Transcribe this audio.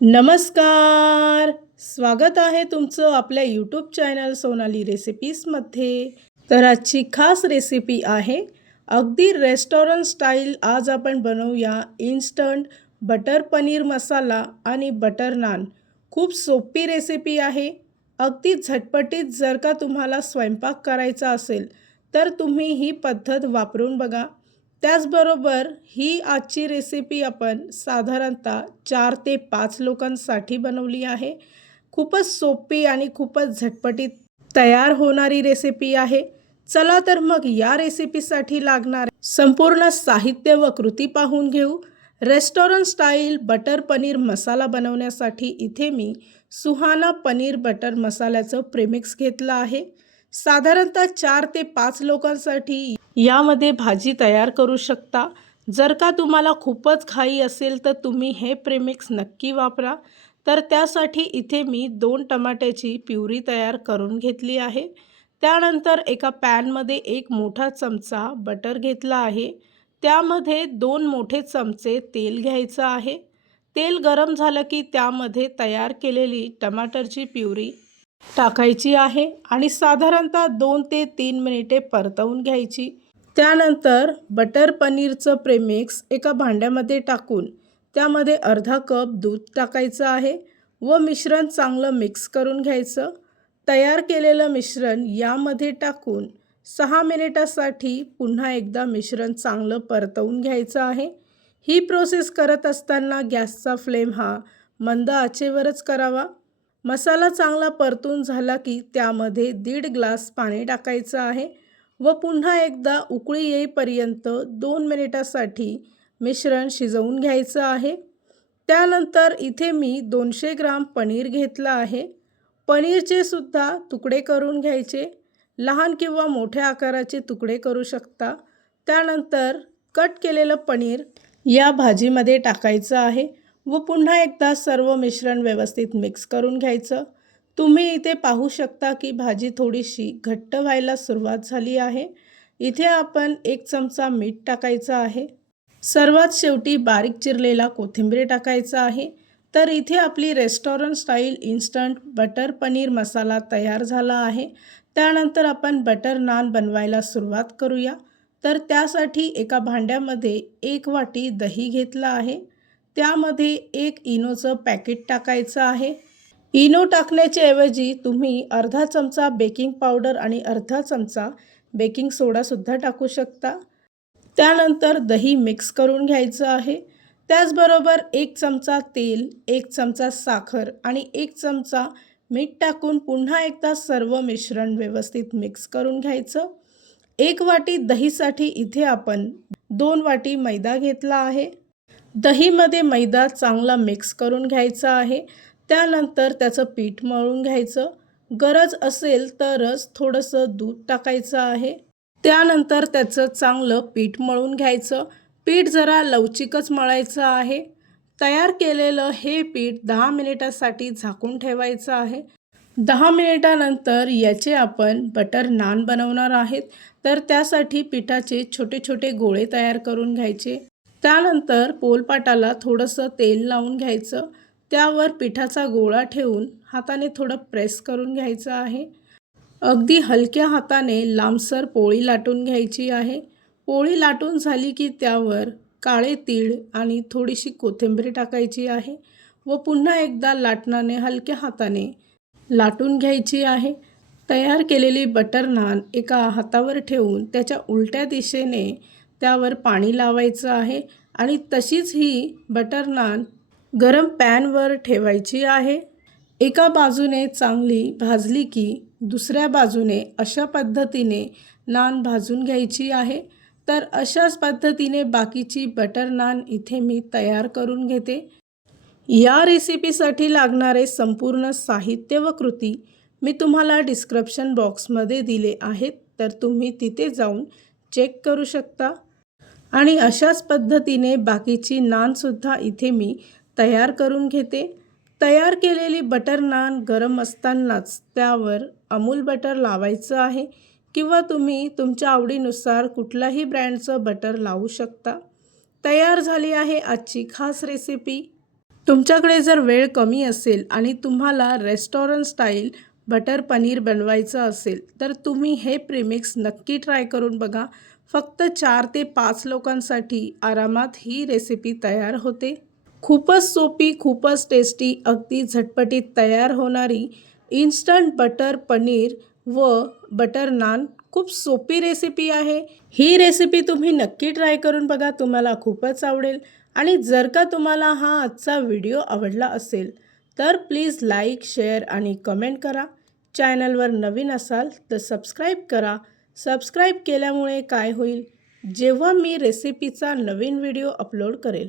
नमस्कार! स्वागत आहे तुमचं आपल्या यूट्यूब चॅनल सोनाली रेसिपीजमध्ये तर आजची खास रेसिपी आहे अगदी रेस्टॉरंट स्टाईल आज आपण बनवूया इन्स्टंट बटर पनीर मसाला आणि बटर नान खूप सोपी रेसिपी आहे अगदी झटपटीत जर का तुम्हाला स्वयंपाक करायचा असेल तर तुम्ही ही पद्धत वापरून बघा. त्याचबरोबर ही आजची रेसिपी आपण साधारणतः चार ते पाच लोकांसाठी बनवली आहे. खूपच सोपी आणि खूपच झटपटीत तयार होणारी रेसिपी आहे. चला तर मग या रेसिपीसाठी लागणार संपूर्ण साहित्य व कृती पाहून घेऊ. Restaurant style butter paneer masala बनवण्यासाठी इथे मी सुहाना पनीर बटर मसाल्याचं प्रेमिक्स घेतलं आहे. साधारणतः चार ते पाच लोकांसाठी यामध्ये भाजी तयार करू शकता. जर का तुम्हाला खूपच घाई असेल तर तुम्ही हे प्रेमिक्स नक्की वापरा. तर त्यासाठी इथे मी दोन टमाट्याची प्युरी तयार करून घेतली आहे. त्यानंतर एका पॅनमध्ये एक मोठा चमचा बटर घेतला आहे. त्यामध्ये दोन मोठे चमचे तेल घ्यायचं आहे. तेल गरम झालं की त्यामध्ये तयार केलेली टमाटरची प्युरी टाकायची आहे आणि साधारणतः दोन ते तीन मिनिटे परतवून घ्यायची. त्यानंतर बटर पनीरचं प्रेमिक्स एका भांड्यामध्ये टाकून त्यामध्ये अर्धा कप दूध टाकायचं आहे व मिश्रण चांगलं मिक्स करून घ्यायचं. तयार केलेलं मिश्रण यामध्ये टाकून सहा मिनिटासाठी पुन्हा एकदा मिश्रण चांगलं परतवून घ्यायचं आहे. ही प्रोसेस करत असताना गॅसचा फ्लेम हा मंद आचेवरच करावा. मसाला चांगला परतून झाला की त्यामध्ये दीड ग्लास पाणी टाकायचं आहे. व पुन्हा एकदा उकळी येईपर्यंत दोन मिनिटासाठी मिश्रण शिजवून घ्यायचं आहे. त्यानंतर इथे मी दोनशे ग्राम पनीर घेतलं आहे. पनीरचे सुद्धा तुकडे करून घ्यायचे. लहान किंवा मोठ्या आकाराचे तुकडे करू शकता. त्यानंतर कट केलेलं पनीर या भाजीमध्ये टाकायचं आहे व पुन्हा एकदा सर्व मिश्रण व्यवस्थित मिक्स करून घ्यायचं. तुम्ही इथे पाहू शकता की भाजी थोडीशी घट्ट व्हायला सुरुवात झाली आहे. इथे आपण एक चमचा मीठ टाकायचं आहे. सर्वात शेवटी बारीक चिरलेला कोथिंबीर टाकायचा आहे. तर इथे आपली restaurant style instant butter paneer masala तयार झाला आहे. त्यानंतर आपण बटर नान बनवायला सुरुवात करूया. तर त्यासाठी एका भांड्यामध्ये एक वाटी दही घेतलं आहे. त्यामध्ये एक इनोचं पॅकेट टाकायचं आहे. इनो टाकण्याच्या ऐवजी तुम्ही अर्धा चमचा बेकिंग पावडर आणि अर्धा चमचा बेकिंग सोडासुद्धा टाकू शकता. त्यानंतर दही मिक्स करून घ्यायचं आहे. त्याचबरोबर एक चमचा तेल एक चमचा साखर आणि एक चमचा मीठ टाकून पुन्हा एकदा सर्व मिश्रण व्यवस्थित मिक्स करून घ्यायचं. एक वाटी दहीसाठी इथे आपण दोन वाटी मैदा घेतला आहे. दहीमध्ये मैदा चांगला मिक्स करून घ्यायचा आहे. त्यानंतर त्याचं पीठ मळून घ्यायचं. गरज असेल तरच थोडंसं दूध टाकायचं आहे. त्यानंतर त्याचं चांगलं पीठ मळून घ्यायचं. पीठ जरा लवचिकच मळायचं आहे. तयार केलेलं हे पीठ दहा मिनिटासाठी झाकून ठेवायचं आहे. दहा मिनिटानंतर याचे आपण बटर नान बनवणार आहेत. तर त्यासाठी पिठाचे छोटे छोटे गोळे तयार करून घ्यायचे. त्यानंतर पोलपाटाला थोडंसं तेल लावून घ्यायचं. त्यावर पिठाचा गोळा ठेवून हाताने थोडं प्रेस करून घ्यायचं आहे. अगदी हलक्या हाताने लांबसर पोळी लाटून घ्यायची आहे. पोळी लाटून झाली की त्यावर काळे तीळ आणि थोडीशी कोथिंबीर टाकायची आहे व पुन्हा एकदा लाटणाने हलक्या हाताने लाटून घ्यायची आहे. तयार केलेली बटर नान एका हातावर ठेवून त्याच्या उलट्या दिशेने त्यावर पाणी लावायचं आहे आणि तशीच ही बटर नान गरम पॅनवर ठेवायची आहे. एका बाजूने चांगली भाजली की दुसऱ्या बाजूने अशा पद्धतीने नान भाजून घ्यायची आहे. तर अशाच पद्धतीने बाकीची बटर नान इथे मी तयार करून घेते. या रेसिपीसाठी लागणारे संपूर्ण साहित्य व कृती मी तुम्हाला डिस्क्रिप्शन बॉक्समध्ये दिले आहेत. तर तुम्ही तिथे जाऊन चेक करू शकता. आणि अशाच पद्धतीने बाकीची नानसुद्धा इथे मी तयार करून घेते. तयार केलेली बटर नान गरम असतानाच त्यावर अमूल बटर लावायचं आहे किंवा तुम्ही तुमच्या आवडीनुसार कुठलाही ब्रँडचं बटर लावू शकता. तयार झाली आहे आजची खास रेसिपी. तुमच्याकडे जर वेळ कमी असेल आणि तुम्हाला रेस्टॉरंट स्टाईल बटर पनीर बनवायचं असेल तर तुम्ही हे प्रिमिक्स नक्की ट्राय करून बघा. फक्त चार ते पाच लोकांसाठी आरामात ही रेसिपी तयार होते. खूपच सोपी खूपच टेस्टी अगदी झटपटीत तयार होणारी इन्स्टंट बटर पनीर व बटर नान खूप सोपी रेसिपी आहे. ही रेसिपी तुम्ही नक्की ट्राय करून बघा तुम्हाला खूपच आवडेल. आणि जर का तुम्हाला हा आजचा व्हिडिओ आवडला असेल तर प्लीज लाईक शेअर आणि कमेंट करा. चॅनलवर नवीन असाल तर सबस्क्राईब करा. सबस्क्राईब केल्यामुळे काय होईल? जेव्हा मी रेसिपीचा नवीन व्हिडिओ अपलोड करेल